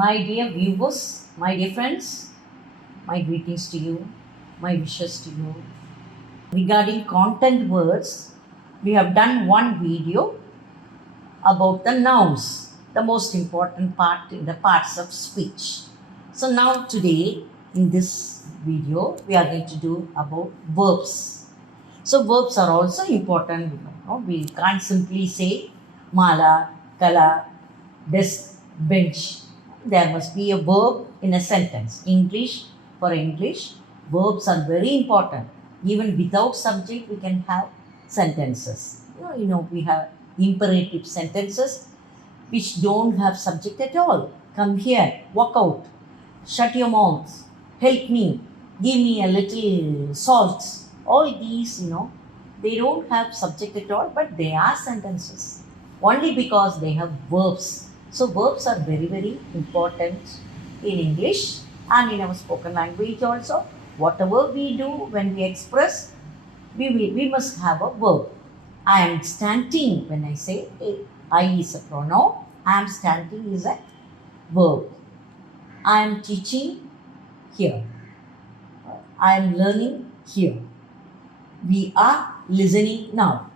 My dear viewers, my dear friends, my greetings to you, my wishes to you. Regarding content words, we have done one video about the nouns, the most important part in the parts of speech. So now today in this video, we are going to do about verbs. So verbs are also important. We can't simply say mala, kala, desk, bench. There must be a verb in a sentence. For English, verbs are very important. Even without subject, we can have sentences. We have imperative sentences which don't have subject at all. Come here, walk out, shut your mouth, help me, give me a little salt. All these, they don't have subject at all, but they are sentences. Only because they have verbs. So verbs are very, very important in English and in our spoken language also. Whatever we do when we express, we must have a verb. I am standing. When I say I is a pronoun, I am standing is a verb. I am teaching here. I am learning here. We are listening now.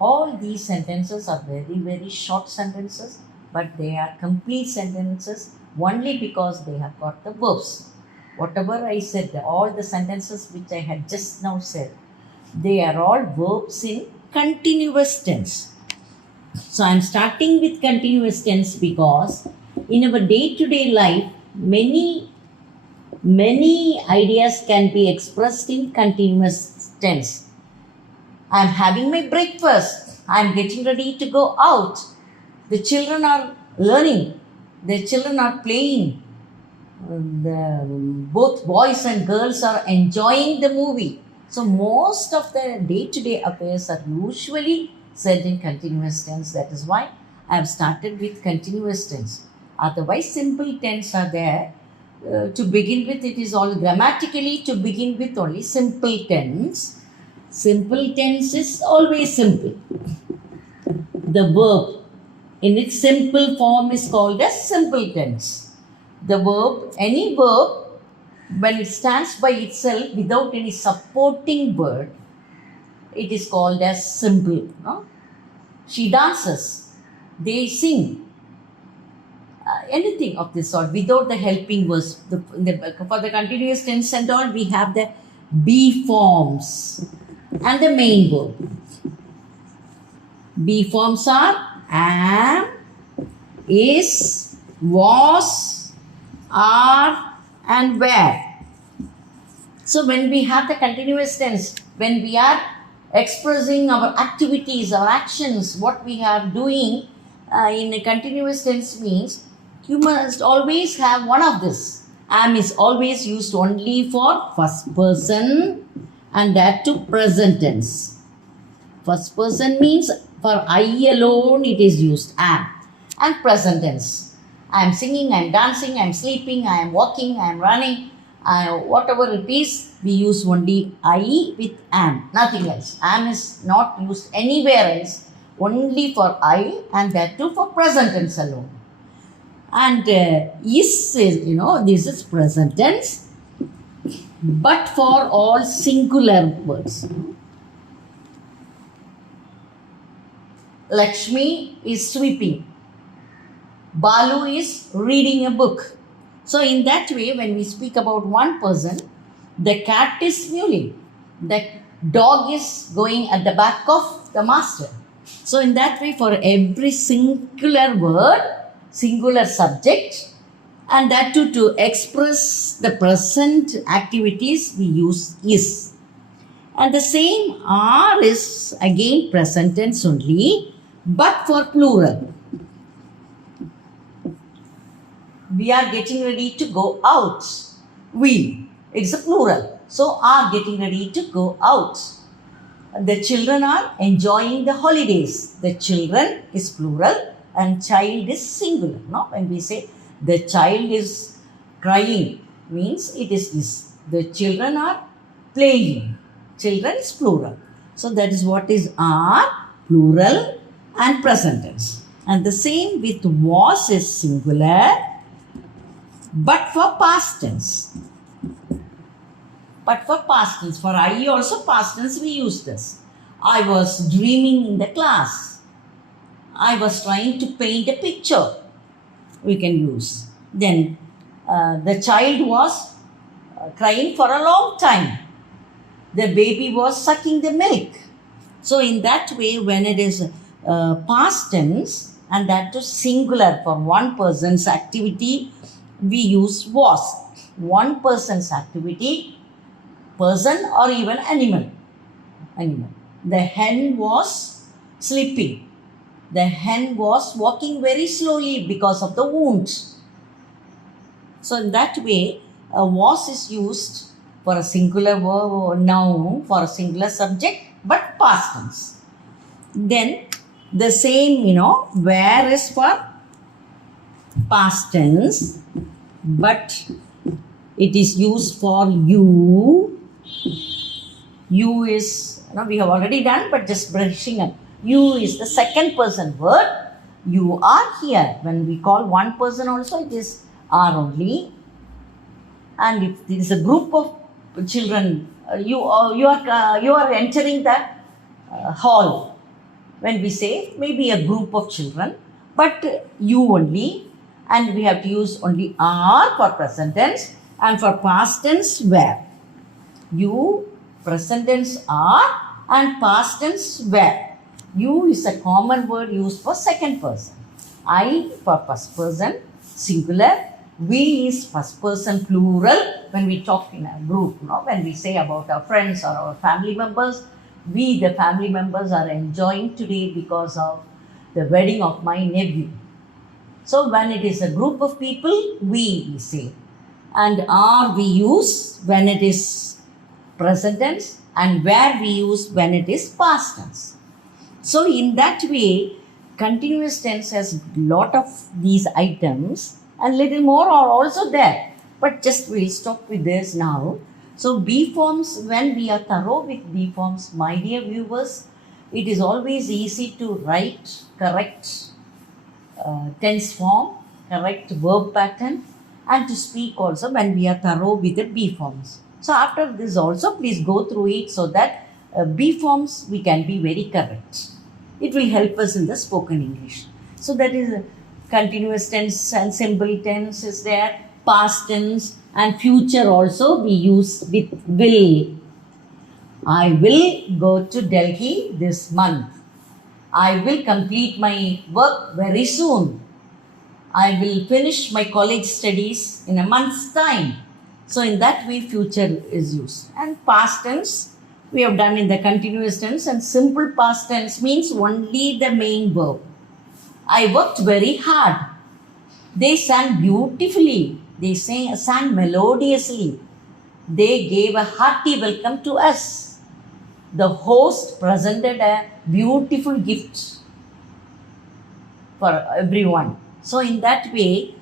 All these sentences are very, very short sentences, but they are complete sentences only because they have got the verbs. Whatever I said, all the sentences which I had just now said, they are all verbs in continuous tense. So I am starting with continuous tense because in our day-to-day life, many ideas can be expressed in continuous tense. I am having my breakfast. I am getting ready to go out. The children are learning. The children are playing. Both boys and girls are enjoying the movie. So most of the day-to-day affairs are usually said in continuous tense. That is why I have started with continuous tense. Otherwise, simple tense are there. To begin with, it is all grammatically to begin with only simple tense. Simple tense is always simple. The verb in its simple form is called as simple tense. The verb, any verb, when it stands by itself without any supporting word, it is called as simple. She dances, they sing, anything of this sort without the helping words. For the continuous tense and all, we have the be forms and the main verb. Be forms are am, is, was, are, and were. So when we have the continuous tense, when we are expressing our activities, our actions, what we are doing in a continuous tense means you must always have one of this. Am is always used only for first person and that to present tense. First person means for I alone it is used am. And present tense. I am singing, I am dancing, I am sleeping, I am walking, I am running. Whatever it is, we use only I with am, nothing else. Am is not used anywhere else, only for I and that too for present tense alone. And is, this is present tense, but for all singular words. Lakshmi is sweeping. Balu is reading a book. So in that way, when we speak about one person, the cat is mewing. The dog is going at the back of the master. So in that way, for every singular word, singular subject, and that too to express the present activities, we use is. And the same are is again present tense only, but for plural. We are getting ready to go out. We, it's a plural. So are getting ready to go out. The children are enjoying the holidays. The children is plural and child is singular. When we say the child is crying, means it is this. The children are playing. Children is plural. So that is what is are, plural and present tense. And the same with was is singular But for past tense. But for past tense, for I also past tense we use this. I was dreaming in the class. I was trying to paint a picture. We can use. Then the child was crying for a long time. The baby was sucking the milk. So in that way, when it is past tense and that is singular for one person's activity, we use was. One person's activity, person or even animal. The hen was sleeping. The hen was walking very slowly because of the wounds. So in that way, was is used for a singular verb or noun for a singular subject, but past tense. Then the same, where is for past tense, but it is used for you. You is, we have already done, but just brushing up. You is the second person word. You are here. When we call one person also, it is are only. And if there is a group of children, you are entering the hall. When we say maybe a group of children, but you only, and we have to use only are for present tense, and for past tense where. You, present tense are, and past tense where. You is a common word used for second person. I for first person singular. We is first person plural when we talk in a group. When we say about our friends or our family members, we the family members are enjoying today because of the wedding of my nephew. So when it is a group of people, we say. And are we use when it is present tense, and where we use when it is past tense. So in that way, continuous tense has lot of these items and little more are also there. But just we'll stop with this now. So B forms, when we are thorough with B forms, my dear viewers, it is always easy to write correct tense form, correct verb pattern, and to speak also when we are thorough with the B forms. So after this also, please go through it so that B forms we can be very correct. It will help us in the spoken English. So that is continuous tense and simple tense is there, past tense and future also we use with will. I will go to Delhi this month. I will complete my work very soon. I will finish my college studies in a month's time. So in that way future is used. And past tense we have done in the continuous tense, and simple past tense means only the main verb. I worked very hard. They sang beautifully. They sang melodiously. They gave a hearty welcome to us. The host presented a beautiful gift for everyone. So in that way,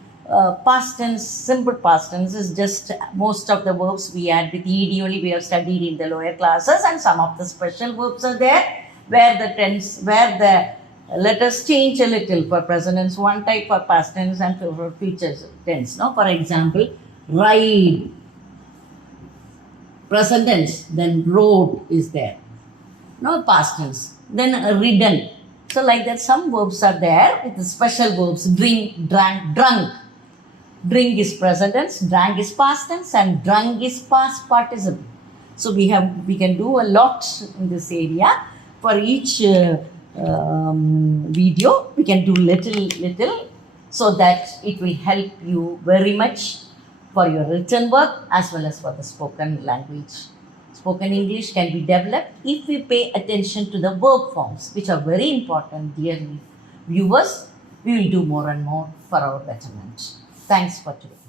past tense, simple past tense is just most of the verbs we add with ed only we have studied in the lower classes, and some of the special verbs are there where the letters change a little. For present tense one type, for past tense and for future tense. For example, ride, present tense, then rode is there. Past tense. Then ridden. So like that some verbs are there with the special verbs. Drink, drank, drunk. Drink is present tense, drank is past tense, and drunk is past participle. So we can do a lot in this area. For each video we can do little so that it will help you very much for your written work as well as for the spoken language. Spoken English can be developed if we pay attention to the verb forms, which are very important, dear viewers. We will do more and more for our betterment. Thanks for today.